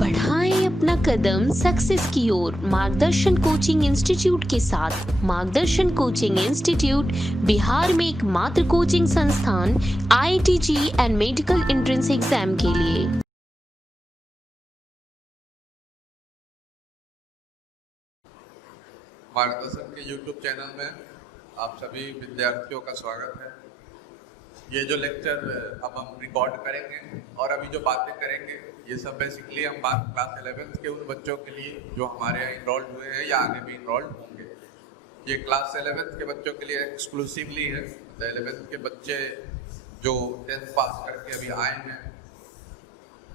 बढ़ाएं अपना कदम सक्सेस की ओर मार्गदर्शन कोचिंग इंस्टीट्यूट के साथ। मार्गदर्शन कोचिंग इंस्टीट्यूट बिहार में एकमात्र कोचिंग संस्थान IIT and medical entrance exam के लिए। मार्गदर्शन के YouTube चैनल में आप सभी विद्यार्थियों का स्वागत है। ये जो लेक्चर अब हम रिकॉर्ड करेंगे और अभी जो बातें करेंगे ये सब बेसिकली हम बात क्लास 11th के उन बच्चों के लिए जो हमारे यहाँ इनरोल्ड हुए हैं या आगे भी इनरोल्ड होंगे। ये क्लास 11th के बच्चों के लिए एक्सक्लूसिवली है। 11th के बच्चे जो 10th पास करके अभी आए हैं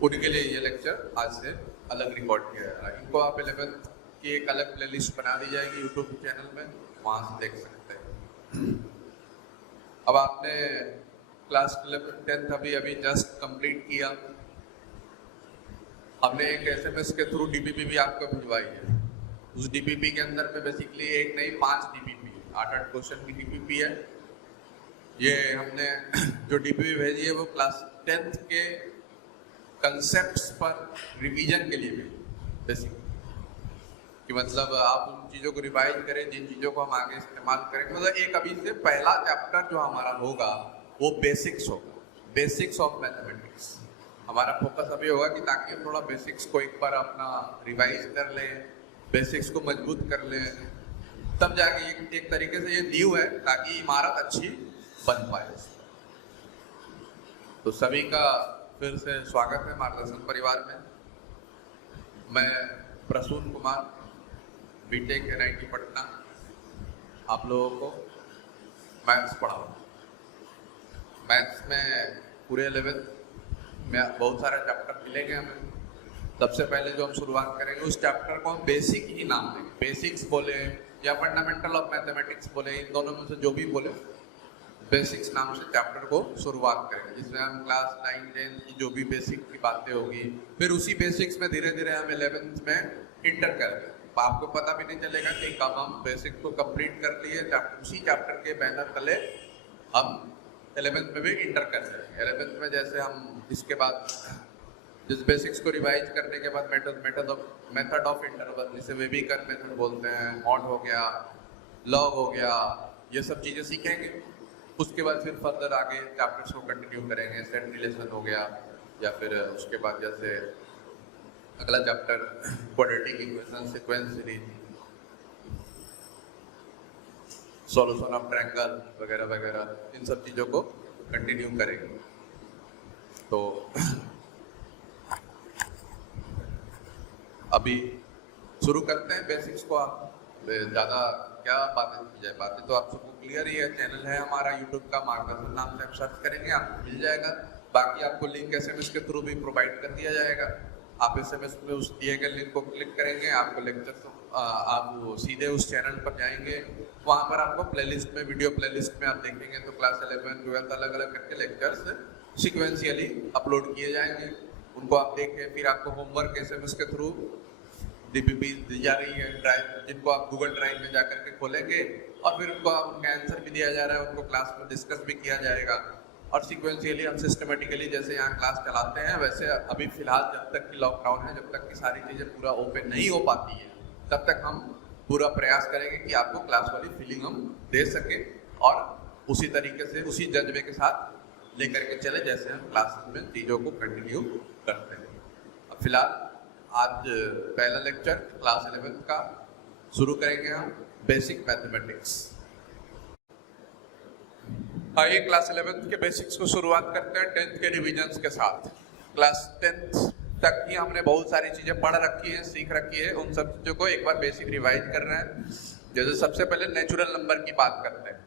उनके लिए ये लेक्चर आज से अलग रिकॉर्ड किया जा रहा है। इनको आप 11th की एक अलग प्लेलिस्ट बना दी जाएगी यूट्यूब चैनल में, वहाँ से देख सकते हैं। अब आपने क्लास 10th अभी जस्ट कंप्लीट किया। हमने एक SMS के थ्रू DPP भी आपको भिजवाई है। उस DPP के अंदर में बेसिकली एक नहीं 5 DPP 8 क्वेश्चन की DPP है। ये हमने जो DPP भेजी है वो क्लास 10th के कंसेप्ट्स पर रिवीजन के लिए भी बेसिकली कि मतलब आप उन चीज़ों को रिवाइज करें जिन चीज़ों को हम आगे इस्तेमाल करेंगे। मतलब एक अभी से पहला चैप्टर जो हमारा होगा वो बेसिक्स होगा, बेसिक्स ऑफ मैथमेटिक्स। हमारा फोकस अभी होगा कि ताकि हम थोड़ा बेसिक्स को एक बार अपना रिवाइज कर लें, बेसिक्स को मजबूत कर लें, तब जाके एक तरीके से ये नींव है ताकि इमारत अच्छी बन पाए। तो सभी का फिर से स्वागत है मार्गदर्शन परिवार में। मैं प्रसून कुमार, BTech NIT पटना, आप लोगों को मैथ्स पढ़ाऊँ। मैथ्स में पूरे 11th में बहुत सारे चैप्टर मिलेंगे हमें। सबसे पहले जो हम शुरुआत करेंगे उस चैप्टर को हम बेसिक ही नाम देंगे। बेसिक्स बोले या फंडामेंटल ऑफ मैथमेटिक्स बोले, इन दोनों में से जो भी बोले बेसिक्स नाम से चैप्टर को शुरुआत करेंगे, जिसमें हम क्लास 9 10 की जो भी बेसिक की बातें होगी फिर उसी बेसिक्स में धीरे धीरे हम 11th में इंटर करेंगे। आपको पता भी नहीं चलेगा कि कब हम बेसिक्स को कंप्लीट कर लिए, उसी चैप्टर के बैनर तले हम 11th में भी इंटर कर रहे हैं। 11th में जैसे हम इसके बाद जिस बेसिक्स को रिवाइज करने के बाद मेथड ऑफ इंटरवल, जिसे वेबिकर मेथड बोलते हैं, मॉड हो गया, लॉग हो गया, ये सब चीज़ें सीखेंगे। उसके बाद फिर फर्दर आगे चैप्टर्स को कंटिन्यू करेंगे। सेट रिलेशन हो गया या फिर उसके बाद जैसे अगला chapter quadratic equation, sequence series, solution of triangle वगैरह वगैरह, इन सब चीज़ों को कंटिन्यू करेंगे। तो अभी शुरू करते हैं बेसिक्स को। आप ज़्यादा क्या बातें की जाए, बातें तो आप सबको क्लियर ही है। चैनल है हमारा यूट्यूब का, मार्गदर्शन नाम से आप सर्च करेंगे आपको मिल जाएगा। बाकी आपको लिंक SMS के थ्रू भी प्रोवाइड कर दिया जाएगा। आप SMS में उस दिए गए लिंक को क्लिक करेंगे, आपको लेक्चर आप सीधे उस चैनल पर जाएंगे। वहाँ पर आपको प्लेलिस्ट में, वीडियो प्लेलिस्ट में आप देखेंगे तो क्लास 11 12 अलग अलग करके लेक्चर्स सिक्वेंशियली अपलोड किए जाएंगे। उनको आप देखें, फिर आपको होमवर्क SMS के थ्रू DPP दी जा रही है ड्राइव, जिनको आप गूगल ड्राइव में जाकर के खोलेंगे और फिर उनको उनका आंसर भी दिया जा रहा है, उनको क्लास में डिस्कस भी किया जाएगा। और सिक्वेंशियली हम सिस्टमेटिकली जैसे यहाँ क्लास चलाते हैं वैसे अभी फिलहाल जब तक कि लॉकडाउन है, जब तक कि सारी चीज़ें पूरा ओपन नहीं हो पाती है, तब तक हम पूरा प्रयास करेंगे कि आपको क्लास वाली फीलिंग हम दे सकें और उसी तरीके से उसी जज्बे के साथ लेकर के चले जैसे हम क्लास में चीज़ों को कंटिन्यू करते हैं। अब फिलहाल आज पहला लेक्चर क्लास 11th का शुरू करेंगे हम, बेसिक मैथमेटिक्स। आइए क्लास 11th के बेसिक्स को शुरुआत करते हैं 10th के रिविजन्स के साथ। क्लास 10th तक ही हमने बहुत सारी चीज़ें पढ़ रखी हैं, सीख रखी है। उन सब चीज़ों को एक बार बेसिक रिवाइज कर रहे हैं। जैसे सबसे पहले नेचुरल नंबर की बात करते हैं।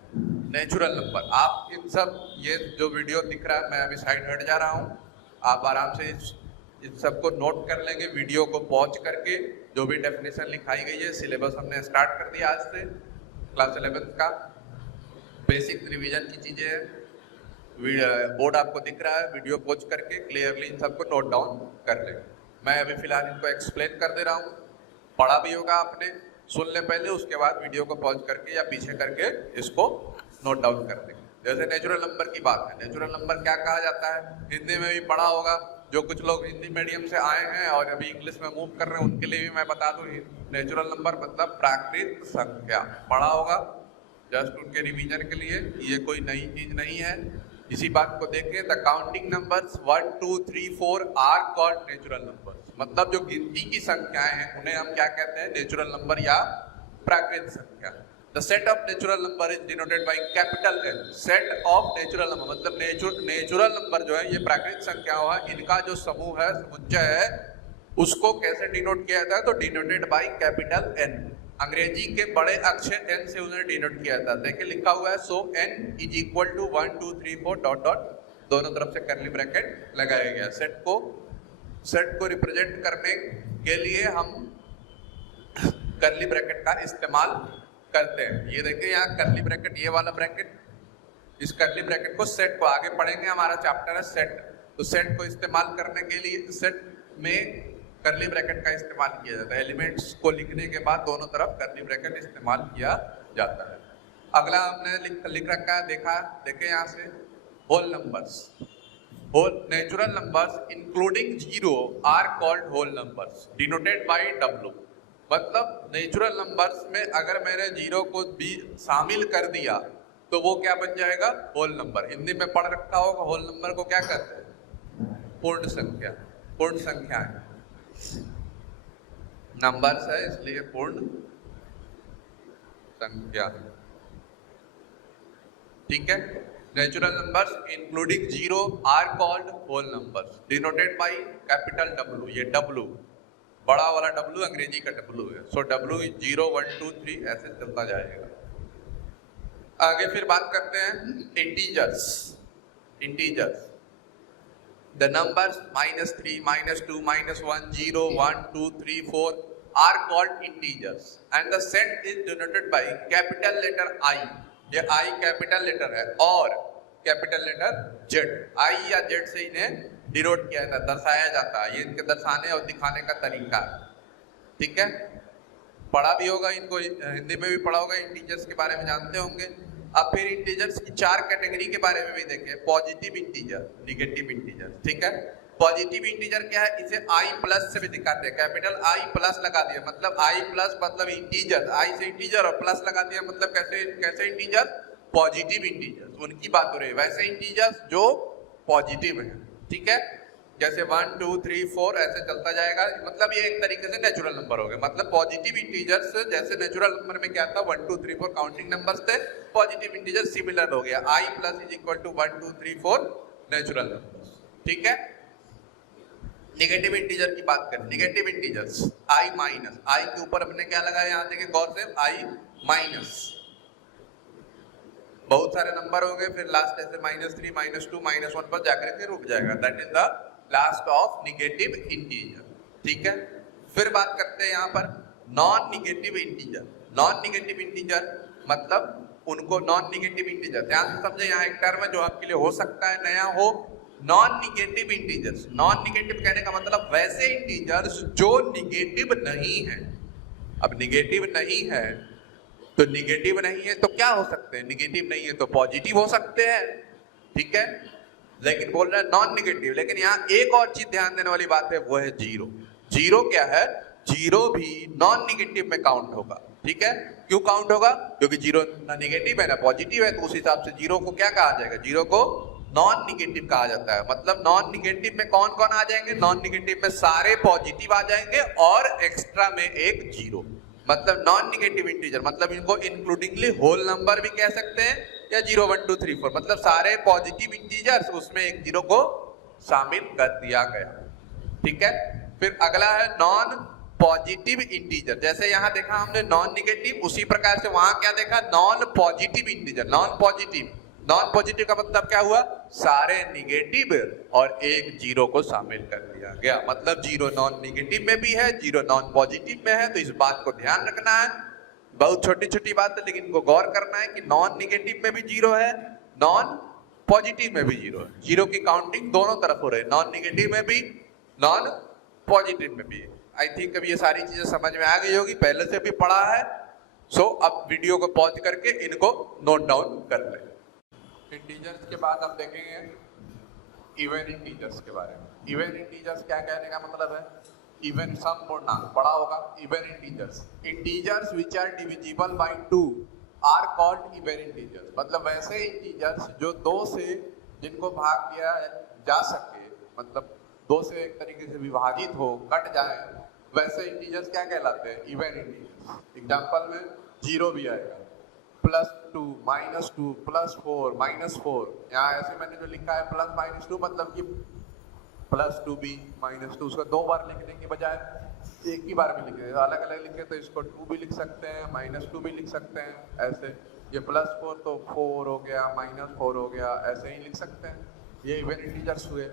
नेचुरल नंबर, आप इन सब ये जो वीडियो दिख रहा है, मैं अभी साइड हट जा रहा हूँ, आप आराम से इन सबको नोट कर लेंगे। वीडियो को पॉज करके जो भी डेफिनेशन लिखाई गई है, सिलेबस हमने स्टार्ट कर दिया आज से। क्लास 11th का बेसिक रिवीजन की चीज़ें हैं। बोर्ड आपको दिख रहा है, वीडियो पॉज करके क्लियरली इन सबको नोट डाउन कर लेंगे। मैं अभी फिलहाल इनको एक्सप्लेन कर दे रहा हूँ। पढ़ा भी होगा आपने, सुन ले पहले, उसके बाद वीडियो को पॉज करके या पीछे करके इसको नोट डाउन कर देंगे। जैसे नेचुरल नंबर की बात है, नेचुरल नंबर क्या कहा जाता है, हिंदी में भी पढ़ा होगा, जो कुछ लोग हिंदी मीडियम से आए हैं और अभी इंग्लिश में मूव कर रहे हैं उनके लिए भी मैं बता दूं, नेचुरल नंबर मतलब प्राकृत संख्या। पढ़ा होगा, जस्ट उनके रिवीजन के लिए, ये कोई नई चीज नहीं है। इसी बात को देखें, the counting numbers 1 2 3 4 are called natural numbers. मतलब जो गिनती की संख्याएं हैं उन्हें हम क्या कहते हैं, नेचुरल नंबर या प्राकृत संख्या। The set of natural number is denoted by capital N. Set of natural number मतलब नेचुरल नंबर जो है ये प्राकृतिक संख्याओं है, इनका जो समूह है, समुच्चय है, उसको कैसे डिनोट किया जाता है, तो डिनोटेड बाय कैपिटल N। अंग्रेजी के बड़े अक्षर N से उन्हें डिनोट किया जाता है। देखिए लिखा हुआ है, so N is equal to 1 2 3 4 dot dot, दोनों तरफ से कर्ली ब्रैकेट लगाया गया। सेट को रिप्रेजेंट करने के लिए हम कर्ली ब्रैकेट का इस्तेमाल करते हैं। ये देखिए यहाँ कर्ली ब्रैकेट, ये वाला ब्रैकेट, इस कर्ली ब्रैकेट को सेट को आगे पढ़ेंगे, हमारा चैप्टर है सेट। तो सेट को इस्तेमाल करने के लिए सेट में कर्ली ब्रैकेट का इस्तेमाल किया जाता है। एलिमेंट्स को लिखने के बाद दोनों तरफ कर्ली ब्रैकेट इस्तेमाल किया जाता है। अगला हमने लिख रखा है, देखे यहाँ से, whole numbers. Whole natural numbers including zero are called whole numbers denoted by W। मतलब नेचुरल नंबर्स में अगर मैंने जीरो को भी शामिल कर दिया तो वो क्या बन जाएगा, होल नंबर। हिंदी में पढ़ रखा होगा, होल नंबर को क्या कहते हैं, पूर्ण संख्या। पूर्ण संख्या है, नंबर्स है इसलिए पूर्ण संख्या, ठीक है। Natural numbers including zero are called whole numbers denoted by capital W। ये W, बड़ा वाला W अंग्रेजी का W है। सो W 0 1 2 3 ऐसे चलता जाएगा। आगे फिर बात करते हैं integers. The numbers -3 -2 -1 0 1 2 3 4 are called integers and the set is denoted by capital letter I। ये I कैपिटल लेटर है और कैपिटल लेटर Z। I या Z से इन्हें डिनोट किया जाता है, दर्शाया जाता है। ये इनके दर्शाने और दिखाने का तरीका है, ठीक है। पढ़ा भी होगा इनको, हिंदी में भी पढ़ा होगा, इंटीजर्स के बारे में जानते होंगे। अब फिर इंटीजर्स की 4 कैटेगरी के बारे में भी देखें। पॉजिटिव इंटीजर, निगेटिव इंटीजर, ठीक है। पॉजिटिव इंटीजर क्या है, इसे I प्लस से भी दिखाते हैं। कैपिटल I प्लस लगा दिया मतलब I प्लस मतलब इंटीजर, I से इंटीजर और प्लस लगा दिया मतलब कैसे इंटीजर, पॉजिटिव इंटीजर। उनकी बात हो रही है। वैसे इंटीजर्स जो पॉजिटिव है, ठीक है, जैसे 1 2 3 4 ऐसे चलता जाएगा। मतलब ये एक तरीके से नेचुरल नंबर हो गए। मतलब पॉजिटिव इंटीजर्स जैसे नेचुरल नंबर में क्या था, 1 2 3 4 काउंटिंग नंबर्स थे, पॉजिटिव इंटीजर सिमिलर हो गया। I plus is equal to 1 2 3 4 natural numbers, ठीक है। नेगेटिव इंटीजर की बात करें, negative integers I minus, I के ऊपर हमने क्या लगाया, यहाँ देखिए गौर से, I माइनस। बहुत सारे नंबर हो गए, फिर लास्ट ऐसे -3 -2 -1 पर जाकर के रुक जाएगा। That is the last of negative integer, ठीक है। फिर बात करते हैं यहाँ पर non negative integer. Non negative integer मतलब उनको नॉन निगेटिव इंटीजर, ध्यान से समझे, यहाँ एक टर्म है जो आपके लिए हो सकता है नया हो। Non negative integers, non negative कहने का मतलब वैसे इंटीजर्स जो निगेटिव नहीं है। अब निगेटिव नहीं है तो निगेटिव नहीं है तो क्या हो सकते हैं, निगेटिव नहीं है तो पॉजिटिव हो सकते हैं, ठीक है। लेकिन बोल रहा है नॉन निगेटिव। लेकिन यहाँ एक और चीज ध्यान देने वाली बात है, वो है जीरो। जीरो क्या है, जीरो भी नॉन निगेटिव में काउंट होगा, ठीक है। क्यों काउंट होगा, क्योंकि जीरो ना निगेटिव है ना पॉजिटिव है, तो उस हिसाब से जीरो को क्या कहा जाएगा, जीरो को नॉन निगेटिव कहा जाता है। मतलब नॉन निगेटिव में कौन कौन आ जाएंगे, नॉन निगेटिव में सारे पॉजिटिव आ जाएंगे और एक्स्ट्रा में एक जीरो। मतलब नॉन निगेटिव इंटीजर मतलब इनको इंक्लूडिंगली होल नंबर भी कह सकते हैं या 0 1 2 3 4 मतलब सारे पॉजिटिव इंटीजर्स उसमें एक जीरो को शामिल कर दिया गया, ठीक है। फिर अगला है नॉन पॉजिटिव इंटीजर। जैसे यहाँ देखा हमने नॉन निगेटिव, उसी प्रकार से वहां क्या देखा, non positive integer. Non positive का मतलब क्या हुआ, सारे निगेटिव और एक जीरो को शामिल कर दिया गया। मतलब जीरो नॉन निगेटिव में भी है, जीरो नॉन पॉजिटिव में है। तो इस बात को ध्यान रखना है, बहुत छोटी छोटी बात है लेकिन इनको गौर करना है कि नॉन निगेटिव में भी जीरो है, नॉन पॉजिटिव में भी जीरो है। जीरो की काउंटिंग दोनों तरफ हो रही है, नॉन निगेटिव में भी, नॉन पॉजिटिव में भी। आई थिंक अब ये सारी चीजें समझ में आ गई होगी, पहले से भी पढ़ा है। सो अब वीडियो को पॉज करके इनको नोट डाउन कर लें। इंटीजर्स के बाद हम देखेंगे इवन इंटीजर्स के बारे में। इवन इंटीजर्स क्या कहने का मतलब है? इवन सम पूर्णांक पढ़ा होगा। Even integers which are divisible by 2 are called even integers. मतलब वैसे इंटीजर्स जो 2 से जिनको भाग दिया जा सके, मतलब 2 से एक तरीके से विभाजित हो, कट जाए, वैसे इंटीजर्स क्या कहलाते हैं? Even integers. एग्जांपल में 0 भी आएगा, +2, -2, +4, -4। यहाँ ऐसे मैंने जो लिखा है +-2 मतलब कि +2b -2, उसको 2 बार लिखने के बजाय एक ही बार में लिखे, अलग अलग लिखे तो इसको 2 भी लिख सकते हैं, -2 भी लिख सकते हैं। ऐसे ये +4 तो 4 हो गया, -4 हो गया, ऐसे ही लिख सकते हैं। ये इवन इंटीजर्स हुए।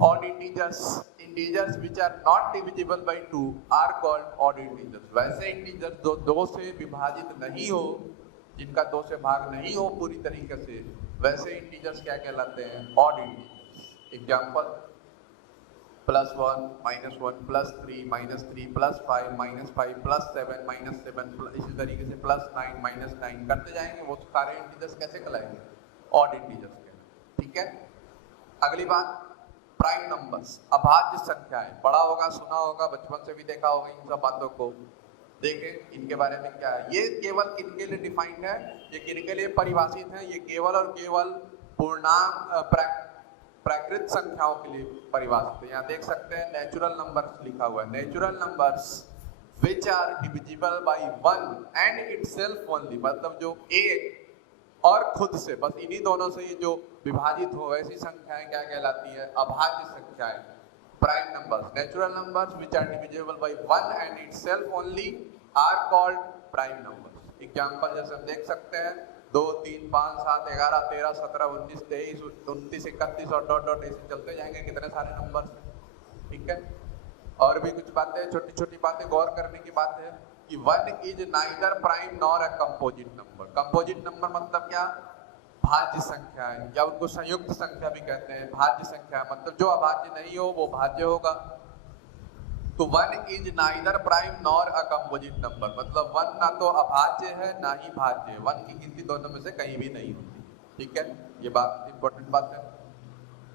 Odd integers which are not divisible by 2 are called odd integers. वैसे इंटीजर्स जो 2 से विभाजित नहीं हो, जिनका 2 से भाग नहीं हो पूरी तरीके से, वैसे इंटीजर्स क्या कहलाते हैं? Odd integers. एग्जांपल +1, -1, +3, -3, +5, -5, +7, -7, इसी तरीके से +9, -9 करते जाएंगे। वो सारे इंटीजर्स कैसे कहलाएंगे? ऑड इंटीजर्स के। ठीक है। अगली बात, प्राइम नंबर्स, अभाज्य संख्याएं। पढ़ा होगा, सुना होगा, बचपन से भी देखा होगा इन सब बातों को। देखें इनके बारे में क्या है। ये केवल किनके लिए डिफाइंड है, ये किनके लिए परिभाषित है? ये केवल और केवल पूर्णांक प्राकृत संख्याओं के लिए परिभाषित है। यहाँ देख सकते हैं नेचुरल नंबर्स लिखा हुआ है। Natural numbers which are divisible by 1 and itself only. मतलब जो एक और खुद से, बस इन्हीं दोनों से ये जो विभाजित हो, ऐसी संख्याएं क्या कहलाती है? अभाज्य संख्याएं, prime numbers. Natural numbers which are divisible by 1 and itself only are called prime numbers. Example जैसे हम देख सकते हैं 2, 3, 5, 7, 11, 13, 17, 19, 23, 29, 31 और डॉट डॉट ऐसे चलते जाएंगे, कितने सारे नंबर। ठीक है। और भी कुछ बातें, छोटी छोटी बातें गौर करने की बात है कि 1 is neither prime nor a composite number. Composite number मतलब क्या? भाज्य संख्या है, या उनको संयुक्त संख्या भी कहते हैं। भाज्य संख्या मतलब जो अभाज्य नहीं हो वो भाज्य होगा। तो 1 is neither prime nor a composite number, मतलब 1 ना तो अभाज्य है ना ही भाज्य है। 1 की गिनती दोनों में से कहीं भी नहीं होती। ठीक है, ये बात इंपॉर्टेंट बात है।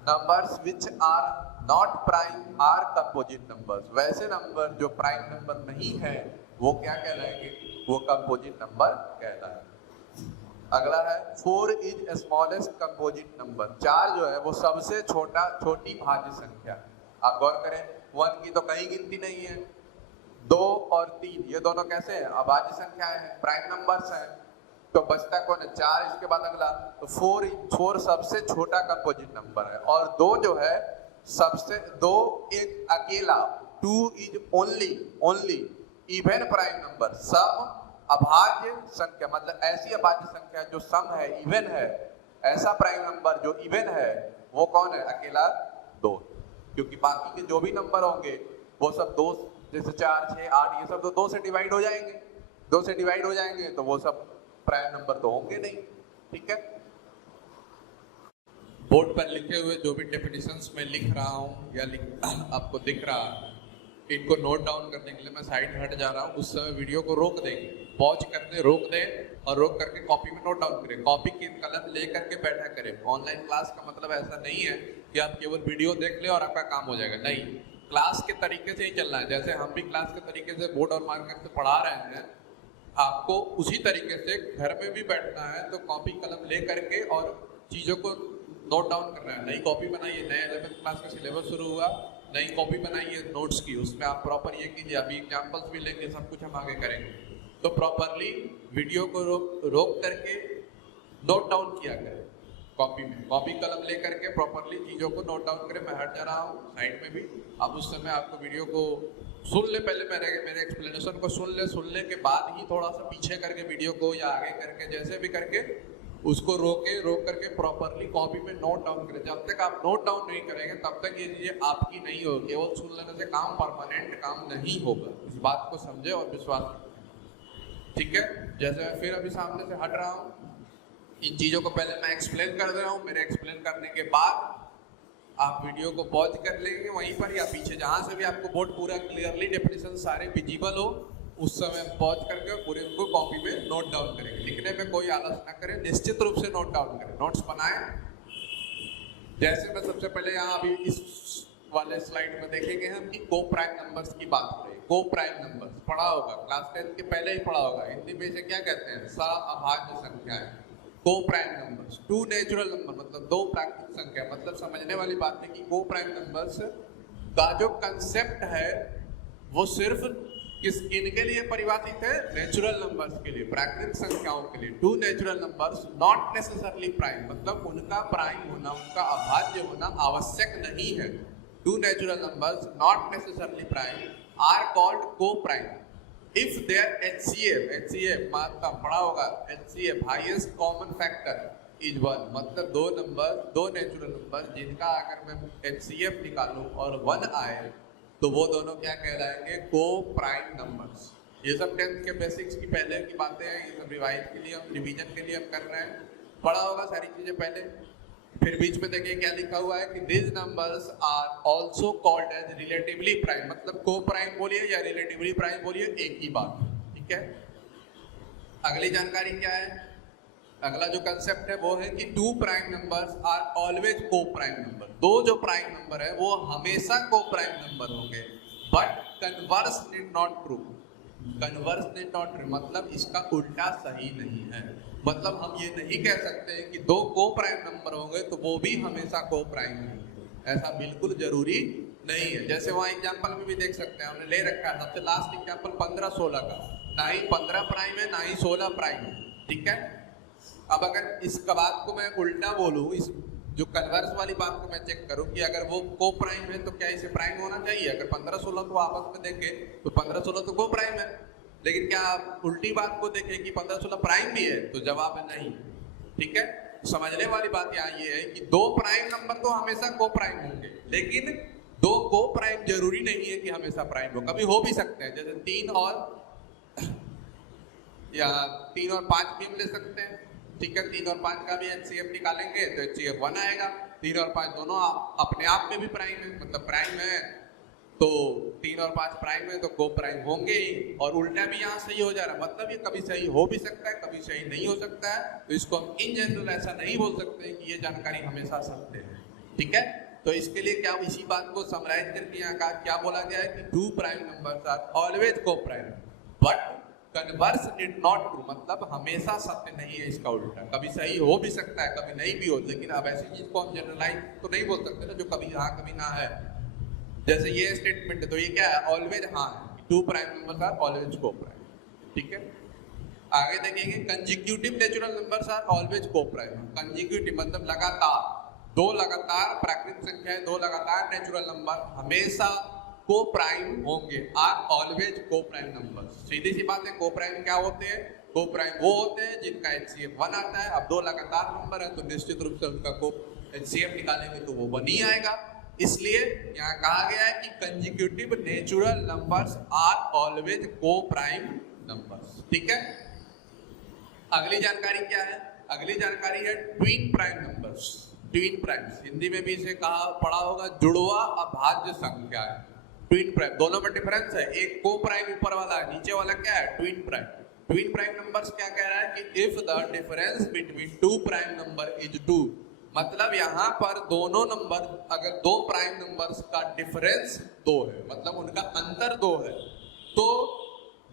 Numbers which are not prime are composite numbers. वैसे नंबर जो प्राइम नंबर नहीं है वो क्या कहलाएंगे? वो कंपोजिट नंबर कहलाएंगे। अगला है 4 इज स्मॉलेस्ट कंपोजिट नंबर। 4 जो है वो सबसे छोटी भाज्य संख्या। आप गौर करें 1 की तो कहीं गिनती नहीं है। 2 और 3 ये दोनों कैसे हैं? अभाज्य संख्याएं हैं, प्राइम नंबर्स हैं। तो बचता कौन है? 4। इसके बाद अगला तो 4 सबसे छोटा कंपोजिट नंबर है। और 2 जो है सबसे 2 एक अकेला, 2 is only even prime number. सम अभाज्य संख्या मतलब ऐसी अभाज्य संख्या जो सम है, इवन है, ऐसा प्राइम नंबर जो इवन है वो कौन है? अकेला 2। क्योंकि बाकी के जो भी नंबर होंगे वो सब 2, जैसे 4, 6, 8 ये सब तो 2 से डिवाइड हो जाएंगे। 2 से डिवाइड हो जाएंगे तो वो सब प्राइम नंबर तो होंगे नहीं। ठीक है। बोर्ड पर लिखे हुए जो भी डेफिनेशंस मैं लिख रहा हूँ या आपको दिख रहा है, इनको नोट डाउन करने के लिए मैं साइड हट जा रहा हूँ। उस समय वीडियो को रोक देंगे, पॉज कर दे, रोक दे और रोक करके कॉपी में नोट डाउन करें। कॉपी की कलम ले करके बैठा करें। ऑनलाइन क्लास का मतलब ऐसा नहीं है कि आप केवल वीडियो देख ले और आपका काम हो जाएगा। नहीं, क्लास के तरीके से ही चलना है। जैसे हम भी क्लास के तरीके से बोर्ड और मार्कर से पढ़ा रहे हैं, आपको उसी तरीके से घर में भी बैठना है। तो कॉपी कलम ले करके और चीज़ों को नोट डाउन करना है। नई कॉपी बनाइए, नए 11th क्लास का सिलेबस शुरू हुआ, नई कॉपी बनाइए नोट्स की, उसमें आप प्रॉपर ये कीजिए। अभी एग्जाम्पल्स भी लेंगे, सब कुछ हम आगे करेंगे। तो प्रॉपरली वीडियो को रोक करके नोट डाउन किया करें कॉपी में। कॉपी कलम ले करके प्रॉपरली चीज़ों को नोट डाउन करें। मैं हट जा रहा हूँ साइड में भी। अब उस समय आपको वीडियो को सुन ले, पहले मेरे एक्सप्लेनेशन को सुनने के बाद ही थोड़ा सा पीछे करके वीडियो को या आगे करके जैसे भी करके उसको रोक करके प्रॉपरली कॉपी में नोट डाउन करें। जब तक आप नोट डाउन नहीं करेंगे तब तक ये चीज़ें आपकी नहीं होगी। केवल सुन लेने से काम परमानेंट काम नहीं होगा। इस बात को समझे और विश्वास रखें। ठीक है। जैसे मैं फिर अभी सामने से हट रहा हूँ, इन चीज़ों को पहले मैं एक्सप्लेन कर दे रहा हूँ। मेरे एक्सप्लेन करने के बाद आप वीडियो को पॉज कर लेंगे वहीं पर या पीछे जहाँ से भी आपको बोर्ड पूरा क्लियरली डेफिनेशन सारे विजिबल हो, उस समय पॉज करके पूरे उनको कॉपी में नोट डाउन करेंगे। लिखने में कोई आलस ना करें, निश्चित रूप से नोट डाउन करें, नोट्स बनाएं। जैसे मैं सबसे पहले यहाँ अभी इस वाले स्लाइड में देखेंगे हम कि को प्राइम नंबर्स की बात हो रही है। को प्राइम नंबर्स पढ़ा होगा, क्लास 10 के पहले ही पढ़ा होगा। हिंदी में इसे क्या कहते हैं? सअभाज्य संख्याएं। Coprime numbers, two natural number मतलब दो प्राकृतिक संख्या। मतलब समझने वाली बात है कि को प्राइम नंबर्स का जो कंसेप्ट है वो सिर्फ किनके लिए परिभाषित है? नेचुरल नंबर्स के लिए, प्राकृतिक संख्याओं के लिए। Two natural numbers not necessarily prime, मतलब उनका प्राइम होना, उनका अभाज्य होना आवश्यक नहीं है। Two natural numbers not necessarily prime are called coprime if their HCF मतलब पढ़ा होगा, HCF highest common factor is 1। मतलब दो नंबर, दो नेचुरल नंबर जिनका अगर मैं HCF निकालूं और 1 आए तो वो दोनों क्या कहलाएंगे? को प्राइम नंबर्स। ये सब 10th के बेसिक्स की पहले की बातें हैं, ये सब रिवाइज के लिए, हम रिवीजन के लिए हम कर रहे हैं। पढ़ा होगा सारी चीजें पहले। फिर बीच में देखिए क्या लिखा हुआ है कि these numbers are also called as relatively prime। मतलब को प्राइम बोलिए या रिलेटिवली प्राइम बोलिए, एक ही बात, ठीक है। अगली जानकारी क्या है? अगला जो कंसेप्ट है वो है कि two prime numbers are always coprime number. दो जो प्राइम नंबर है वो हमेशा को प्राइम नंबर होंगे, but converse need not true. Converse need not true मतलब इसका उल्टा सही नहीं है। मतलब हम ये नहीं कह सकते हैं कि दो को प्राइम नंबर होंगे तो वो भी हमेशा को प्राइम होंगे, ऐसा बिल्कुल जरूरी नहीं है। जैसे वहाँ एग्जाम्पल में भी देख सकते हैं, हमने ले रखा है सबसे लास्ट एग्जाम्पल 15-16 का। ना ही 15 प्राइम है ना ही 16 प्राइम है, ठीक है। अब अगर इस बात को मैं उल्टा बोलूँ, इस जो कन्वर्स वाली बात को मैं चेक करूँ कि अगर वो को प्राइम है तो क्या इसे प्राइम होना चाहिए? अगर 15-16 को आपस में देखें तो 15-16 तो को प्राइम है, लेकिन क्या आप उल्टी बात को देखें कि 15-16 प्राइम भी है? तो जवाब है नहीं, ठीक है। समझने वाली बात यहाँ ये है कि दो प्राइम नंबर तो हमेशा को प्राइम होंगे, लेकिन दो को प्राइम जरूरी नहीं है कि हमेशा प्राइम हो, कभी हो भी सकते हैं। जैसे 3 और 5 भी हम ले सकते हैं, ठीक है। 3 और 5 का भी HCF निकालेंगे तो HCF 1 आएगा। 3 और 5 दोनों अपने आप में भी प्राइम है, मतलब प्राइम है तो 3 और 5 प्राइम है तो को प्राइम होंगे ही। और उल्टा भी यहाँ सही हो जा रहा है, मतलब ये कभी सही हो भी सकता है, कभी सही नहीं हो सकता है। तो इसको हम इन जनरल ऐसा नहीं बोल सकते कि ये जानकारी हमेशा सत्य है, ठीक है। तो इसके लिए क्या इसी बात को समराइज करके यहाँ का क्या बोला गया है कि two prime numbers are always coprime but converse need not true, मतलब हमेशा सत्य नहीं है, इसका उल्टा। कभी सही हो भी सकता है, कभी नहीं भी हो। लेकिन अब ऐसी चीज को हम जनरलाइज तो नहीं बोल सकते ना जो कभी हाँ कभी ना है। जैसे ये स्टेटमेंट है तो ये क्या है? ऑलवेज हाँ है, two prime numbers are always coprime, ठीक है। आगे देखेंगे consecutive natural numbers are always coprime. Consecutive मतलब लगातार, दो लगातार प्राकृतिक संख्याएं, दो लगातार नेचुरल नंबर हमेशा को प्राइम होंगे, are always coprime number. सीधी सी बात है, को प्राइम क्या होते हैं? को प्राइम वो होते हैं जिनका HCF 1 आता है। अब दो लगातार नंबर है तो निश्चित रूप से उनका को HCF निकालेंगे तो वो 1 ही आएगा। इसलिए यहाँ कहा गया है कि consecutive natural numbers are always coprime numbers, ठीक है। अगली जानकारी क्या है? अगली जानकारी है twin prime numbers. Twin primes, Hindi में भी इसे कहा पढ़ा होगा जुड़वा अभाज्य संख्या है। ट्विन प्राइम, दोनों में डिफरेंस है, एक को प्राइम ऊपर वाला है, नीचे वाला क्या है? Twin prime. Twin prime numbers क्या कह रहा है कि if the difference between two prime number is 2, मतलब यहाँ पर दोनों नंबर, अगर दो प्राइम नंबर्स का डिफरेंस 2 है, मतलब उनका अंतर 2 है, तो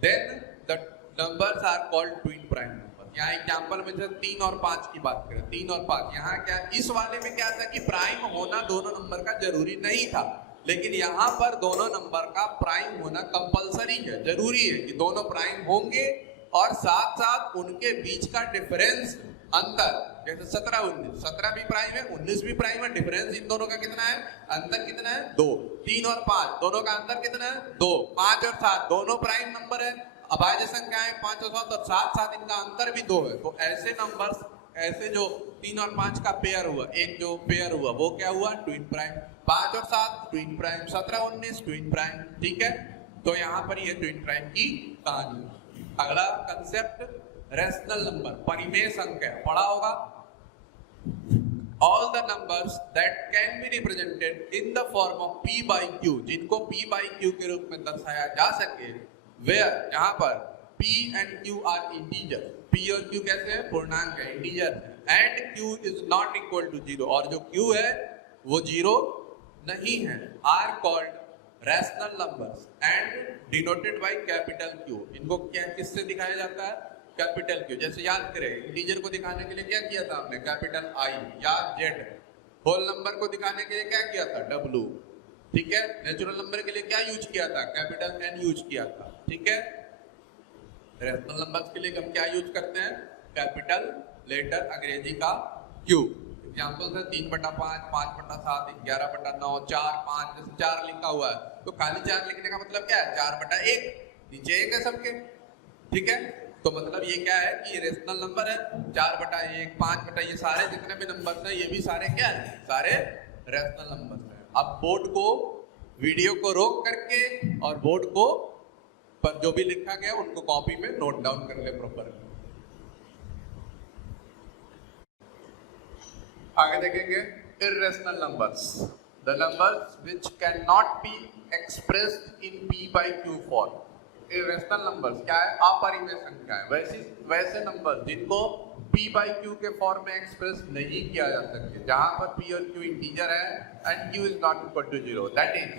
then the numbers are called twin prime number. यहाँ एग्जाम्पल में जैसे 3 और 5 की बात करें, 3 और 5, यहाँ क्या इस वाले में क्या था कि प्राइम होना दोनों नंबर का जरूरी नहीं था, लेकिन यहाँ पर दोनों नंबर का प्राइम होना कंपलसरी है, जरूरी है कि दोनों प्राइम होंगे और साथ साथ उनके बीच का डिफरेंस, अंतर, जैसे 17-19, 17 भी प्राइम है, 19 भी प्राइम है, डिफरेंस इन दोनों का कितना है? अंतर कितना है? 2। 3 और 5 दोनों का अंतर कितना है? 2। 5 और 7 दोनों प्राइम नंबर है, अभाज्य संख्या है 5 और 7, और साथ साथ इनका अंतर भी 2 है। तो ऐसे नंबर्स, ऐसे जो 3 और 5 का पेयर हुआ, एक जो पेयर हुआ वो क्या हुआ? Twin prime. 5 और 7 ट्विन प्राइम, 17-19 ट्विन प्राइम, ठीक है। तो यहाँ पर ये ट्विन प्राइम की कहानी। अगला कंसेप्ट रेशनल नंबर, परिमेय संख्या, पढ़ा होगा। All the numbers that can be represented in the form of P by Q, जिनको P by Q के रूप में दर्शाया जा सके, where यहाँ पर P and Q are integer, P और Q कैसे है? पूर्णांक है, इंटीजर है, and Q is not equal to 0, और जो Q है वो 0 नहीं है are called rational numbers and denoted by capital Q. इनको क्या किससे दिखाया जाता है? Capital Q. जैसे याद करें, इंटीजर को दिखाने के लिए क्या किया था हमने? कैपिटल आई या जेड। होल नंबर को दिखाने के लिए क्या किया था? डब्ल्यू। ठीक है। नेचुरल नंबर के लिए क्या यूज किया था? कैपिटल एन यूज किया था। ठीक है। रैशनल नंबर्स के लिए हम क्या यूज करते हैं? कैपिटल लेटर अंग्रेजी का क्यू। एग्जाम्पल है 3/5, 5/7, 11/9, 4, 5। जैसे 4 लिखा हुआ है तो खाली 4 लिखने का मतलब क्या है? 4/1। नीचे 1 है सबके। ठीक है। तो मतलब ये क्या है कि ये रेशनल नंबर है। 4/1, 5 ये सारे जितने भी नंबर्स हैं ये भी सारे क्या है? सारे रेशनल नंबर्स हैं। अब बोर्ड को, वीडियो को रोक करके और बोर्ड को पर जो भी लिखा गया उनको कॉपी में नोट डाउन कर ले प्रॉपर। आगे देखेंगे irrational numbers, the numbers which cannot be expressed in p by q form। irrational numbers क्या है? अपरिमेय संख्या है। वैसे नंबर जिनको p by q के फॉर्म में एक्सप्रेस नहीं किया जा सकते, जहां पर p और q इंटीजर है and q is not equal to 0, that is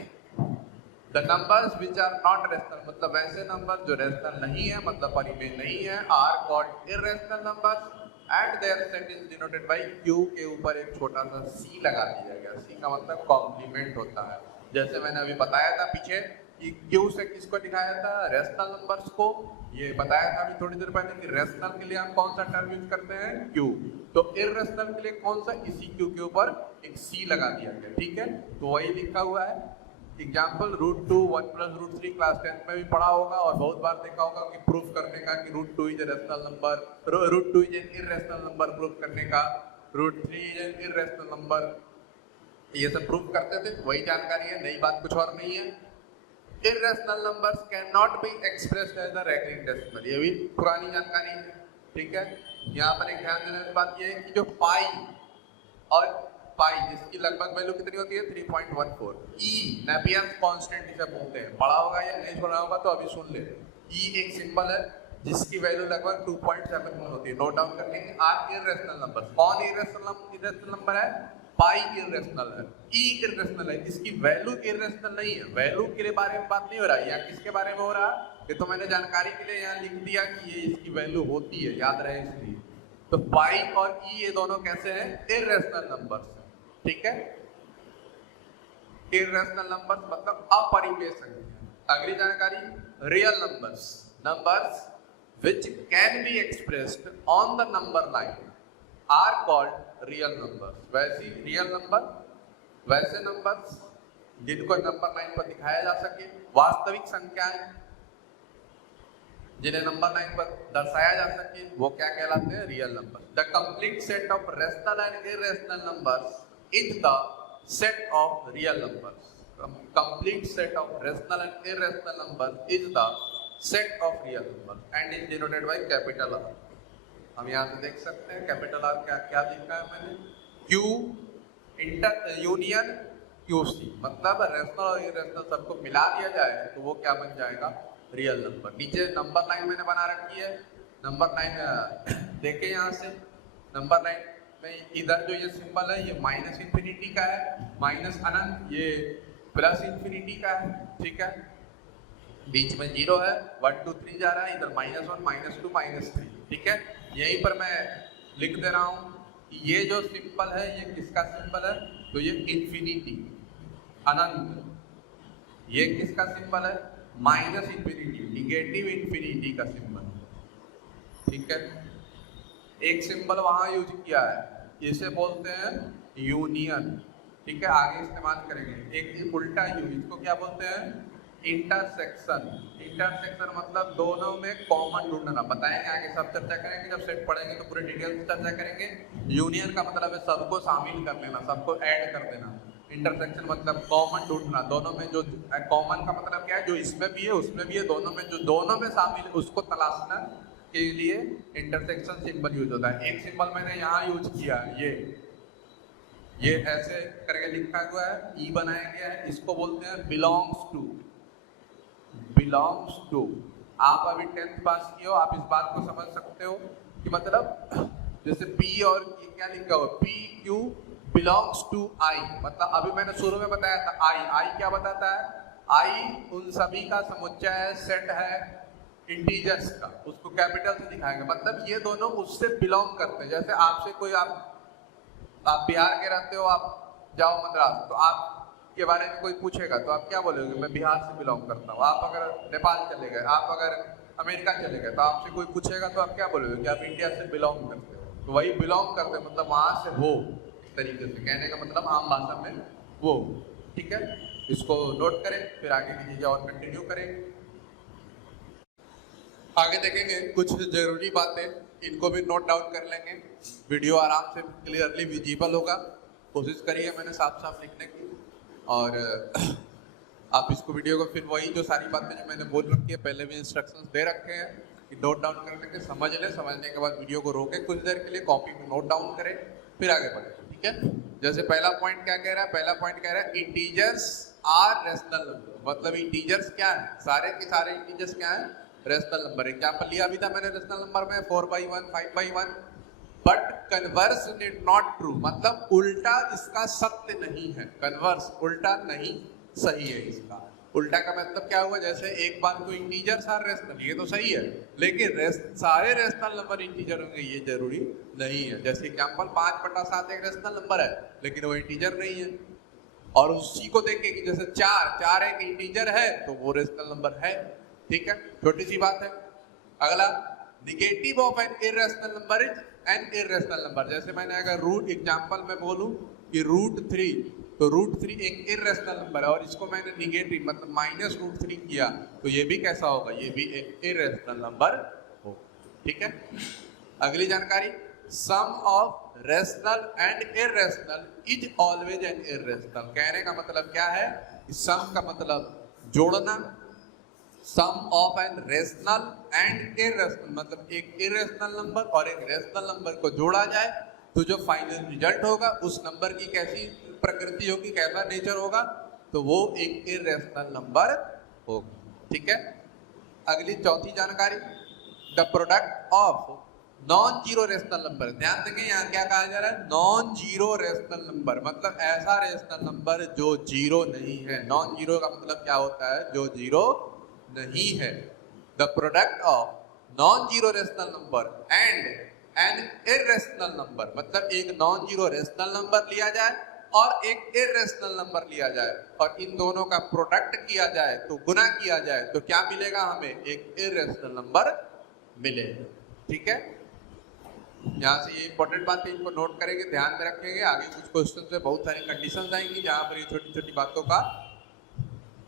the numbers which are not rational, मतलब वैसे नंबर जो रेशनल नहीं है, मतलब परिमेय नहीं है, are called irrational numbers and their set is denoted by q। के ऊपर एक छोटा सा c लगा दिया गया। c का मतलब कॉम्प्लीमेंट होता है। जैसे मैंने अभी बताया था पीछे कि q से किसको दिखाया था? रेशनल नंबर्स को। ये बताया था अभी थोड़ी देर पहले कि रेशनल के लिए हम कौन सा टर्म यूज करते हैं? q। तो इररेशनल के लिए कौन सा? इसी q के ऊपर एक c लगा दिया गया। ठीक है। तो वही लिखा हुआ है। एग्जाम्पल √2 1 + √3 क्लास 10 में भी पढ़ा होगा और बहुत बार देखा होगा कि प्रूफ करने का कि √2 is rational number, √2 is an irrational number proof करने का, √3 इज एन इररेशनल नंबर, ये सब प्रूफ करते थे। वही जानकारी है, नई बात कुछ और नहीं है। Irrational numbers can not be expressed as a recurring decimal, ये भी पुरानी जानकारी है। ठीक है। यहाँ पर एक ध्यान देने वाली बात ये है कि जो पाई और पाई जिसकी लगभग वैल्यू कितनी होती है? 3.14। ई नेपियर्स कांस्टेंट इसे बोलते हैं। पढ़ा होगा या नहीं पढ़ा होगा तो अभी सुन ले। ई एक सिंबल है जिसकी वैल्यू लगभग 2.71 होती है। नोट डाउन कर लेंगे। Are irrational number. कौन इररेशनल नंबर है? पाई इररेशनल है, ई इररेशनल है। इसकी वैल्यू इररेशनल नहीं है। वैल्यू के बारे में बात नहीं हो रहा है। यहाँ किसके बारे में हो रहा है? ये तो मैंने जानकारी के लिए यहाँ लिख दिया कि ये इसकी वैल्यू होती है, याद रहे इसलिए। तो पाई और ई ये दोनों कैसे हैं? Irrational numbers. ठीक है। इररेशनल नंबर्स मतलब अपरिमेय संख्या। अगली जानकारी real numbers, numbers which can be expressed on the number line are called real numbers। वैसी रियल नंबर, वैसे नंबर्स जिनको नंबर लाइन पर दिखाया जा सके, वास्तविक संख्याएं जिन्हें नंबर लाइन पर दर्शाया जा सके, वो क्या कहलाते हैं? Real number. The complete set of rational and irrational numbers is the set of real numbers। Complete set of rational and irrational numbers is the set of real numbers and is denoted by capital R। हम यहाँ से देख सकते हैं capital R क्या क्या लिखा है मैंने? Q इंटर यूनियन QC, मतलब रेशनल और इररेशनल सबको मिला दिया जाए तो वो क्या बन जाएगा? Real number. नीचे नंबर लाइन मैंने बना रखी है। नंबर लाइन देखे यहाँ से, नंबर लाइन इधर जो ये सिंबल है ये माइनस इंफिनिटी का है, माइनस अनंत, ये प्लस इंफिनिटी का है। ठीक है। बीच में 0 है, 1 2 3 जा रहा है, इधर -1 -2 -3। ठीक है। यहीं पर मैं लिख दे रहा हूँ कि ये जो सिंबल है ये किसका सिंबल है? तो ये इंफिनिटी, अनंत। ये किसका सिंबल है? माइनस इंफिनिटी, निगेटिव इंफिनिटी का सिंबल। ठीक है। एक सिंबल वहां यूज किया है, इसे बोलते हैं यूनियन। ठीक है। आगे इस्तेमाल करेंगे। एक उल्टा यू, इसको क्या बोलते हैं? इंटरसेक्शन। इंटरसेक्शन मतलब दोनों में कॉमन ढूंढना। बताएंगे आगे, सब चर्चा करेंगे, जब सेट पढ़ेंगे तो पूरे डिटेल से चर्चा करेंगे। यूनियन का मतलब है सबको शामिल कर लेना, सबको ऐड कर देना। इंटरसेक्शन मतलब कॉमन ढूंढना, दोनों में जो कॉमन का मतलब क्या है? जो इसमें भी है उसमें भी है, दोनों में जो दोनों में शामिल है उसको तलाशना के लिए इंटरसेक्शन सिंबल यूज होता है। एक सिंबल मैंने यहाँ यूज किया, ये ऐसे करके लिखा हुआ है, ई बनाया गया है, इसको बोलते हैं बिलोंग्स टू। Belongs to. आप अभी 10th पास किए हो, आप इस बात को समझ सकते हो कि मतलब जैसे पी और क्या लिखा हुआ, पी क्यू बिलोंग्स टू आई, मतलब अभी मैंने शुरू में बताया था आई क्या बताता है, आई उन सभी का समुच्चय है, सेट है इंटीजर्स का, उसको कैपिटल से दिखाएंगे, मतलब ये दोनों उससे बिलोंग करते हैं। जैसे आपसे कोई आप बिहार के रहते हो, आप जाओ मद्रास, तो आप के बारे में कोई पूछेगा तो आप क्या बोलोगे, मैं बिहार से बिलोंग करता हूँ। आप अगर नेपाल चले गए, आप अगर अमेरिका चले गए, तो आपसे कोई पूछेगा तो आप क्या बोलोगे कि आप इंडिया से बिलोंग करते हो। तो वही बिलोंग करते हैं, मतलब वहां से वो, इस तरीके से कहने का मतलब आम भाषा में वो। ठीक है, इसको नोट करें, फिर आगे की चीजें और कंटिन्यू करेंगे। आगे देखेंगे कुछ जरूरी बातें, इनको भी नोट डाउन कर लेंगे। वीडियो आराम से क्लियरली विजिबल होगा, कोशिश करिए मैंने साफ साफ लिखने की। और आप इसको वीडियो को फिर वही जो सारी बातें जो मैंने बोल रखी है, पहले भी इंस्ट्रक्शंस दे रखे हैं कि नोट डाउन कर लेंगे, समझ लें, समझने के बाद वीडियो को रोकें कुछ देर के लिए, कॉपी में नोट डाउन करें, फिर आगे बढ़ें। ठीक है, जैसे पहला पॉइंट क्या कह रहा है, पहला पॉइंट कह रहा है इंटीजर्स आर रेशनल नंबर, मतलब इंटीजर्स क्या है, सारे के सारे इंटीजर्स क्या है, रेशनल नंबर। एग्जाम्पल लिया भी था मैंने रेशनल नंबर में 4/1, 5/1, but converse is not true, मतलब उल्टा इसका सत्य नहीं है। कन्वर्स उल्टा नहीं, सही है इसका। उल्टा का मतलब क्या हुआ, जैसे एक बात को इंटीजर्स आर रेशनल, ये तो सही है, लेकिन सारे रेशनल नंबर इंटीजर होंगे ये जरूरी नहीं है। जैसे एग्जाम्पल 5/7 एक रेशनल नंबर है, लेकिन वो इंटीजर नहीं है। और उसी को देखें कि जैसे 4 एक इंटीजर है तो वो रेशनल नंबर है। ठीक है, छोटी सी बात है। अगला, negative of an irrational number is an irrational number. जैसे मैंने अगर रूट एग्जांपल में बोलूं कि √3, तो √3 एक इररेशनल नंबर है, और इसको मैंने निगेटिव मतलब -√3 किया, तो ये भी कैसा होगा, ये भी एक इररेशनल नंबर होगा। ठीक है, अगली जानकारी, sum of rational and irrational is always an irrational. कहने का मतलब क्या है, सम का मतलब जोड़ना, sum of an rational and irrational, मतलब एक इररेशनल नंबर और एक रेशनल नंबर को जोड़ा जाए तो जो फाइनल रिजल्ट होगा उस नंबर की कैसी प्रकृति होगी, कैसा नेचर होगा, तो वो एक इररेशनल नंबर होगा। ठीक है, अगली चौथी जानकारी, the product of non zero rational number. ध्यान देंगे यहाँ क्या कहा जा रहा है, नॉन जीरो रेशनल नंबर, मतलब ऐसा रेशनल नंबर जो जीरो नहीं है। नॉन जीरो का मतलब क्या होता है, जो जीरो नहीं है। The product of non zero rational number and an irrational number, मतलब एक नॉन जीरो रेशनल नंबर लिया जाए और एक इररेशनल नंबर लिया जाए, और इन दोनों का प्रोडक्ट किया जाए, तो गुना किया जाए, तो क्या मिलेगा हमें, एक इररेशनल नंबर मिलेगा। ठीक है, यहाँ से ये इंपॉर्टेंट बात है, इनको नोट करेंगे, ध्यान में रखेंगे। आगे कुछ क्वेश्चन से बहुत सारी कंडीशंस आएंगी जहां पर ये छोटी छोटी बातों का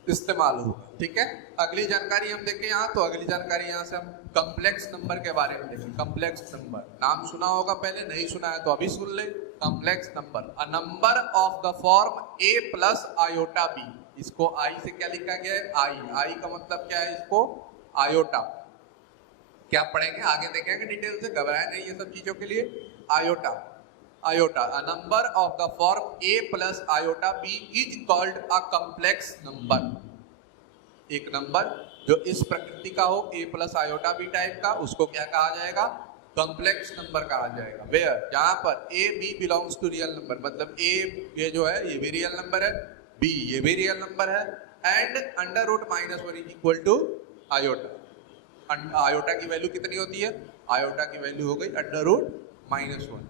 इस्तेमाल होगा। ठीक है, अगली जानकारी हम देखें यहाँ, तो अगली जानकारी यहाँ से हम कॉम्प्लेक्स नंबर के बारे में देखें। कॉम्प्लेक्स नंबर नाम सुना होगा, पहले नहीं सुना है तो अभी सुन ले। Complex number, a number of the form a plus iota b। इसको i से क्या लिखा गया है, i का मतलब क्या है, इसको आयोटा। क्या पढ़ेंगे आगे देखेंगे डिटेल से, घबराए नहीं ये सब चीजों के लिए। Iota, iota, a number of the form a plus iota b is called a complex number. एक नंबर जो इस प्रकृति का हो, a plus iota b type का, उसको क्या कहा जाएगा, कॉम्प्लेक्स नंबर कहा जाएगा। वेयर, जहां पर a b belongs to real number, मतलब a ये जो है ये भी रियल नंबर है, b ये भी रियल नंबर है, and √-1 is equal to iota. Iota की वैल्यू कितनी होती है, आयोटा की वैल्यू हो गई √-1।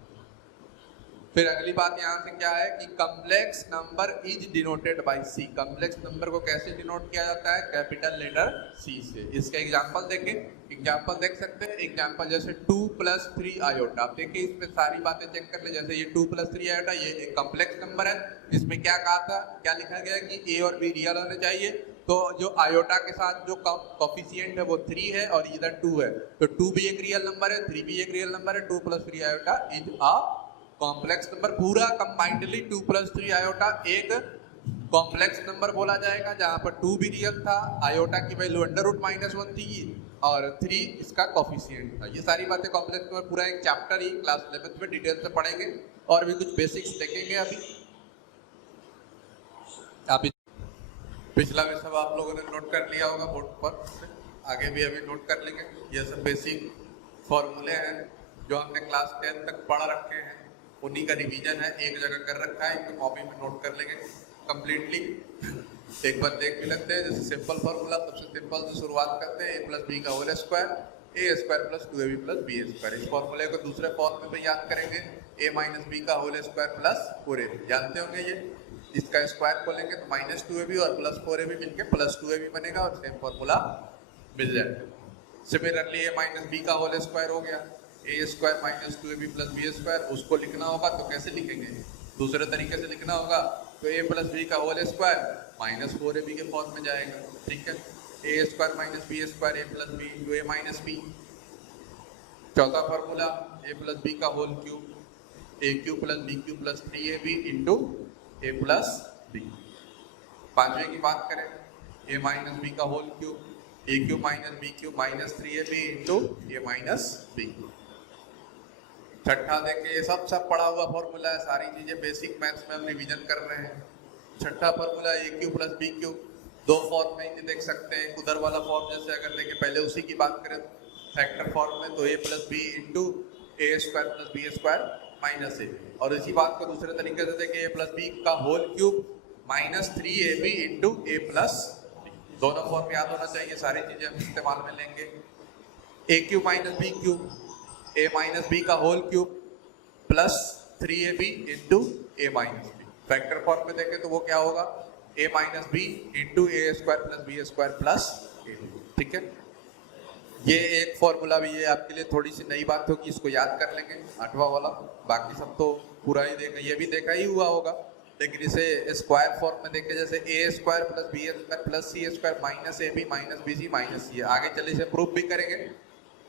फिर अगली बात यहाँ से क्या है कि complex number is denoted by C. Complex number को कैसे डिनोट किया जाता है, कैपिटल लेटर सी से। इसके एग्जांपल देखें, एग्जांपल देख सकते हैं। एग्जांपल जैसे 2 + 3 आयोटा, आप देखिए इसमें सारी बातें चेक कर ले। जैसे ये 2 + 3 आयोटा, ये एक कॉम्प्लेक्स नंबर है। इसमें क्या कहा था, क्या लिखा गया कि ए और बी रियल होने चाहिए, तो जो आयोटा के साथ जो कोफिशिएंट है वो 3 है और इधर 2 है, तो 2 भी एक रियल नंबर है, 3 भी एक रियल नंबर है। 2 + 3 iota is a complex number. पूरा कंबाइंडली 2 + 3 आयोटा एक कॉम्प्लेक्स नंबर बोला जाएगा, जहां पर 2 भी रियल था, आयोटा की वैल्यू √-1 थी और 3 इसका कोफिशिएंट था। ये सारी बातें कॉम्प्लेक्स नंबर, पूरा एक चैप्टर ही क्लास 11th में डिटेल से पढ़ेंगे और भी कुछ बेसिक्स देखेंगे। अभी आप पिछला भी सब आप लोगों ने नोट कर लिया होगा बोर्ड पर, आगे भी अभी नोट कर लेंगे। ये सब बेसिक फॉर्मूले हैं जो हमने क्लास 10 तक पढ़ रखे हैं, उन्हीं का रिवीजन है, एक जगह कर रखा है, इनको कॉपी में नोट कर लेंगे कंप्लीटली। एक बार देख भी लगते हैं। जैसे सिंपल फॉर्मूला, सबसे सिंपल से शुरुआत करते हैं, a प्लस बी का whole square a square plus 2ab plus b square. इस फॉर्मूले को दूसरे फॉर्म में भी याद करेंगे, a माइनस बी का होल स्क्वायर प्लस 4ab, जानते होंगे ये। इसका स्क्वायर खोलेंगे तो माइनस 2ab और प्लस 4ab मिलके प्लस 2ab बनेगा और सेम फॉर्मूला मिल जाएगा। सिमिलरली a माइनस बी का होल स्क्वायर हो गया, a square minus 2ab plus b square. उसको लिखना होगा तो कैसे लिखेंगे, दूसरे तरीके से लिखना होगा तो a प्लस बी का होल स्क्वायर माइनस 4ab के फॉर्म में जाएगा। ठीक है, a square minus b square a plus b into a minus b. चौथा फॉर्मूला ए प्लस बी का whole cube a cube plus b cube plus 3ab into a plus b. पांचवें की बात करें, ए माइनस बी का whole cube a cube minus b cube minus 3ab into a minus b. छठा देखें, ये सब पढ़ा हुआ फॉर्मूला है, सारी चीजें बेसिक मैथ्स में हम रिवीजन कर रहे हैं। छठा फॉर्मूला ए क्यूब प्लस बी क्यूब, दो फॉर्म में इन्हें देख सकते हैं। उधर वाला फॉर्म जैसे अगर देखें, पहले उसी की बात करें फैक्टर फॉर्म में, तो a plus b into a square plus b square minus a. और इसी बात को दूसरे तरीके से देखें, ए प्लस बी का whole cube minus 3ab into a plus b. दोनों फॉर्म याद होना चाहिए, सारी चीजें हम इस्तेमाल में लेंगे। A cube minus b cube a minus b का whole cube plus 3ab into a minus b. Factor form में देखें तो वो क्या होगा, a minus b into a square plus b square plus a. ठीक है, ये एक फॉर्मूला भी, ये आपके लिए थोड़ी सी नई बात होगी, इसको याद कर लेंगे, आठवां वाला। बाकी सब तो पूरा ही देखा, ये भी देखा ही हुआ होगा, लेकिन इसे स्क्वायर फॉर्म में देखें, जैसे a square plus b square plus c square minus a b minus b c minus c. आगे चले इसे प्रूफ भी करेंगे।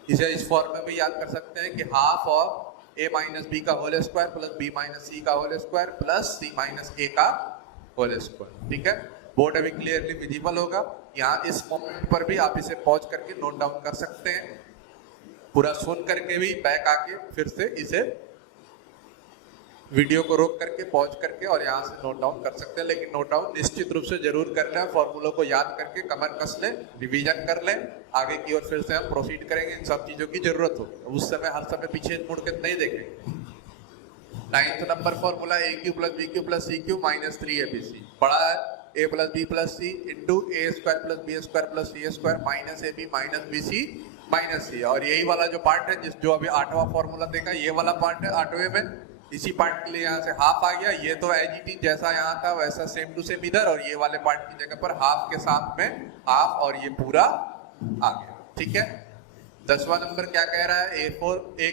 इसे इस फॉर्म में भी याद कर सकते हैं कि half of a minus b का whole square plus b minus c का whole square plus c minus a का होल स्क्वायर। ठीक है, बोर्ड अभी क्लियरली विजिबल होगा। यहाँ इस मोमेंट पर भी आप इसे पॉज करके नोट डाउन कर सकते हैं, पूरा सुन करके भी बैक आके फिर से इसे वीडियो को रोक करके पॉज करके और यहाँ से नोट डाउन कर सकते हैं। लेकिन नोट डाउन निश्चित रूप से जरूर करना है, फॉर्मूलों को याद करके कमर कस लें, रिवीजन कर लें। आगे की ओर फिर से हम प्रोसीड करेंगे, इन सब चीजों की जरूरत होगी, उस समय हर समय पीछे मुड़ के नहीं देखेंगे। 9th number formula a cube plus b cube plus c cube minus 3abc पढ़ा है। A plus b plus c into a square plus b square plus c square minus a b minus b c minus c. और यही वाला जो part है, जो अभी 8वां formula देखा, ये वाला पार्ट है 8वें में। इसी पार्ट के लिए यहाँ से हाफ आ गया, ये तो एज इट इज जैसा यहाँ था वैसा सेम टू सेम इधर, और ये वाले पार्ट की जगह पर हाफ के साथ में हाफ और ये पूरा आ गया। ठीक है, 10वां नंबर क्या कह रहा है, a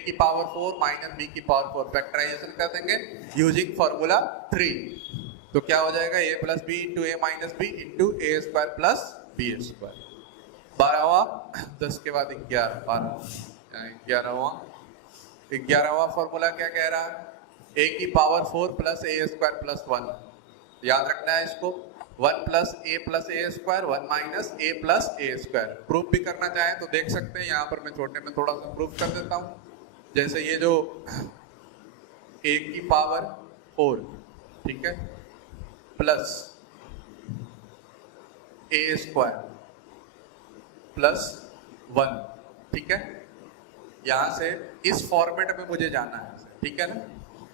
की पावर 4 माइनस b की पावर 4 फैक्टराइजेशन कर देंगे यूजिंग फॉर्मूला 3। तो क्या हो जाएगा, a plus b into a minus b into a square plus b square. 12वां, 10 के बाद 11वां फॉर्मूला क्या कह रहा है, a की पावर 4 प्लस ए स्क्वायर प्लस 1। याद रखना है इसको, 1 प्लस ए स्क्वायर 1 माइनस ए प्लस ए स्क्वायर। प्रूफ भी करना चाहें तो देख सकते हैं, यहाँ पर मैं छोटे में थोड़ा सा प्रूफ कर देता हूँ। जैसे ये जो a की पावर 4, ठीक है, प्लस ए स्क्वायर प्लस 1, ठीक है, यहाँ से इस फॉर्मेट में मुझे जाना है, ठीक है ना।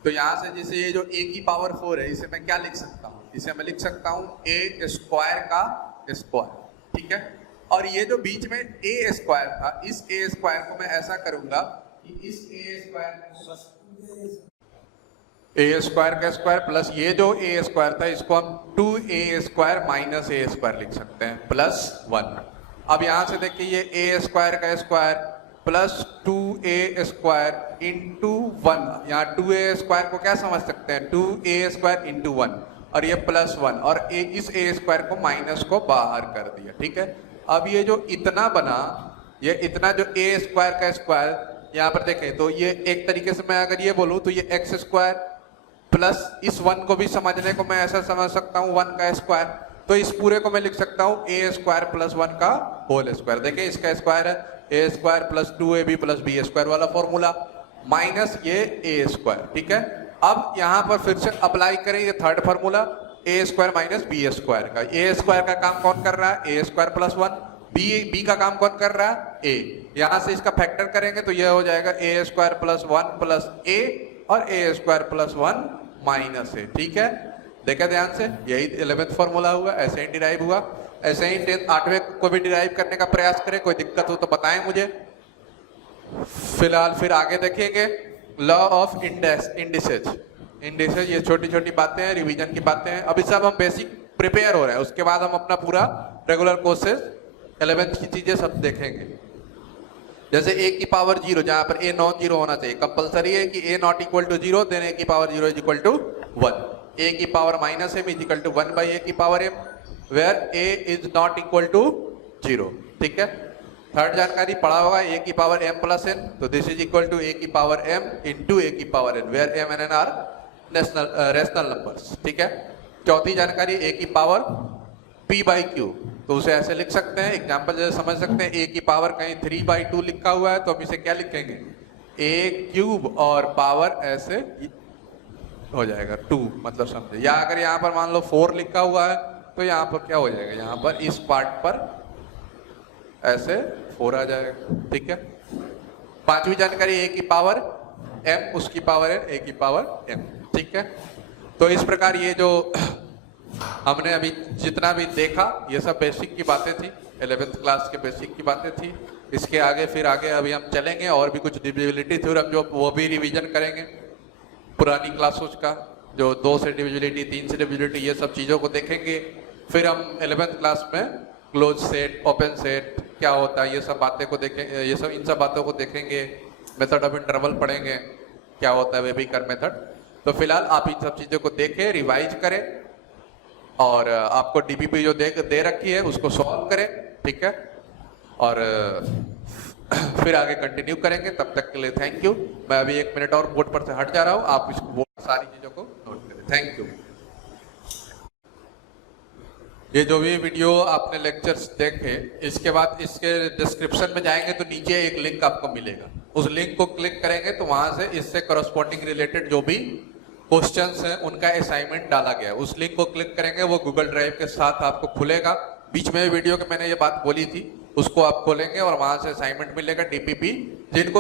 तो यहाँ से जैसे ये जो a की पावर 4 है, इसे मैं क्या लिख सकता हूँ, इसे मैं लिख सकता हूँ a स्क्वायर का स्क्वायर, ठीक है। और ये जो बीच में a स्क्वायर था, इस a स्क्वायर को मैं ऐसा करूंगा कि इस a स्क्वायर का स्क्वायर प्लस ये जो a स्क्वायर था, इसको हम 2a square minus a square लिख सकते हैं प्लस 1। अब यहाँ से देखिए, ये a स्क्वायर का square plus 2a square into 1। यहाँ 2a स्क्वायर को क्या समझ सकते हैं, 2a स्क्वायर इंटू 1, और ये प्लस 1, और इस a स्क्वायर को माइनस को बाहर कर दिया, ठीक है। अब ये जो इतना बना, ये इतना जो a स्क्वायर का स्क्वायर यहाँ पर देखें, तो ये एक तरीके से मैं अगर ये बोलूँ तो ये x स्क्वायर प्लस इस 1 को भी समझने को मैं ऐसा समझ सकता हूँ 1 का स्क्वायर। तो इस पूरे को मैं लिख सकता हूँ a स्क्वायर प्लस 1 का होल स्क्वायर। देखिए इसका स्क्वायर है a square plus 2ab plus b square वाला फॉर्मूला, माइनस ये ए स्क्वायर, ठीक है। अब यहाँ पर फिर से अप्लाई करें ये थर्ड फॉर्मूला, ए स्क्वायर माइनस बी स्क्वायर का। ए स्क्वायर का काम कौन कर रहा है, ए स्क्वायर प्लस 1, बी का काम कौन कर रहा है, ए। यहाँ से इसका फैक्टर करेंगे तो ये हो जाएगा ए स्क्वायर प्लस 1 प्लस ए, और ए स्क्वायर प्लस 1 माइनस ए। ठीक है, देखा ध्यान से, यही 11th फॉर्मूला हुआ, ऐसे ही डिराइव हुआ। ऐसे ही 8वें को भी डिराइव करने का प्रयास करें, कोई दिक्कत हो तो बताएं मुझे। फिलहाल फिर आगे देखेंगे लॉ ऑफ इंडिसेज। इंडिसेज ये छोटी छोटी बातें हैं, रिवीजन की बातें हैं। अभी सब हम बेसिक प्रिपेयर हो रहे हैं, उसके बाद हम अपना पूरा रेगुलर कोर्सेज 11th की चीजें सब देखेंगे। जैसे a की पावर 0, जहां पर a नॉन जीरो होना चाहिए, कंपलसरी है कि a not equal to 0, then a की power 0 is equal to 1। a की power minus m is equal to 1 by a की power m, where a is not equal to 0। ठीक है, third जानकारी पढ़ा होगा a की पावर m प्लस n, तो this is equal to a की पावर m इंटू a की power n, where m and n are rational numbers. ठीक है, चौथी जानकारी a की पावर p बाई q, तो उसे ऐसे लिख सकते हैं, एग्जाम्पल जैसे समझ सकते हैं। a की पावर कहीं 3/2 लिखा हुआ है, तो हम इसे क्या लिखेंगे, a क्यूब और पावर ऐसे हो जाएगा 2, मतलब समझे। या अगर यहाँ पर मान लो 4 लिखा हुआ है, तो यहाँ पर क्या हो जाएगा, यहाँ पर इस पार्ट पर ऐसे 4 आ जाएगा। ठीक है, पांचवी जानकारी a की पावर m, उसकी पावर n, a की पावर m। ठीक है, तो इस प्रकार ये जो हमने अभी जितना भी देखा, ये सब बेसिक की बातें थी, 11th क्लास के बेसिक की बातें थी। इसके आगे फिर आगे अभी हम चलेंगे, और भी कुछ डिविजिबिलिटी थ्योरम जो वो भी रिवीजन करेंगे पुरानी क्लासों का, जो 2 से डिविजिबिलिटी, 3 से डिविजिबिलिटी, ये सब चीज़ों को देखेंगे। फिर हम 11th क्लास में क्लोज सेट, ओपन सेट क्या होता है, ये सब बातें को देखेंगे, ये सब इन सब बातों को देखेंगे। मेथड ऑफ इंटरवल पढ़ेंगे, क्या होता है वेबिकर मेथड। तो फिलहाल आप इन सब चीज़ों को देखें, रिवाइज करें, और आपको डीपीपी जो दे रखी है उसको सॉल्व करें। ठीक है, और फिर आगे कंटिन्यू करेंगे। तब तक के लिए थैंक यू। मैं अभी 1 मिनट और बोर्ड पर से हट जा रहा हूँ, आप इसको सारी चीज़ों को नोट करें। Thank you. ये जो भी वीडियो आपने लेक्चर्स देखे, इसके बाद इसके डिस्क्रिप्शन में जाएंगे तो नीचे एक लिंक आपको मिलेगा, उस लिंक को क्लिक करेंगे तो वहां से इससे करस्पॉन्डिंग रिलेटेड जो भी क्वेश्चंस हैं उनका असाइनमेंट डाला गया है, उस लिंक को क्लिक करेंगे, वो गूगल ड्राइव के साथ आपको खुलेगा। बीच में वीडियो के मैंने ये बात बोली थी, उसको आप खोलेंगे और वहां से असाइनमेंट मिलेगा डीपीपी। जिन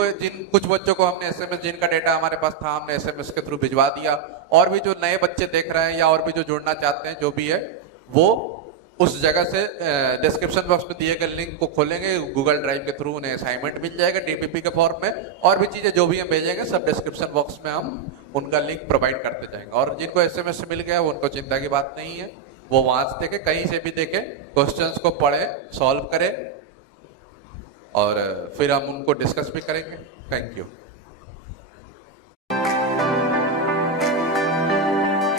कुछ बच्चों को हमने एसएमएस, जिनका डेटा हमारे पास था, हमने एसएमएस के थ्रू भिजवा दिया। और भी जो नए बच्चे देख रहे हैं या और भी जो जुड़ना चाहते हैं, जो भी है वो उस जगह से डिस्क्रिप्शन बॉक्स में दिए गए लिंक को खोलेंगे, गूगल ड्राइव के थ्रू उन्हें असाइनमेंट मिल जाएगा डीपीपी के फॉर्म में। और भी चीजें जो भी हम भेजेंगे सब डिस्क्रिप्शन बॉक्स में हम उनका लिंक प्रोवाइड करते जाएंगे। और जिनको एसएमएस मिल गया उनको चिंता की बात नहीं है, वो वहां से देखे, कहीं से भी देखे, क्वेश्चंस को पढ़े, सॉल्व करें, और फिर हम उनको डिस्कस भी करेंगे। Thank you.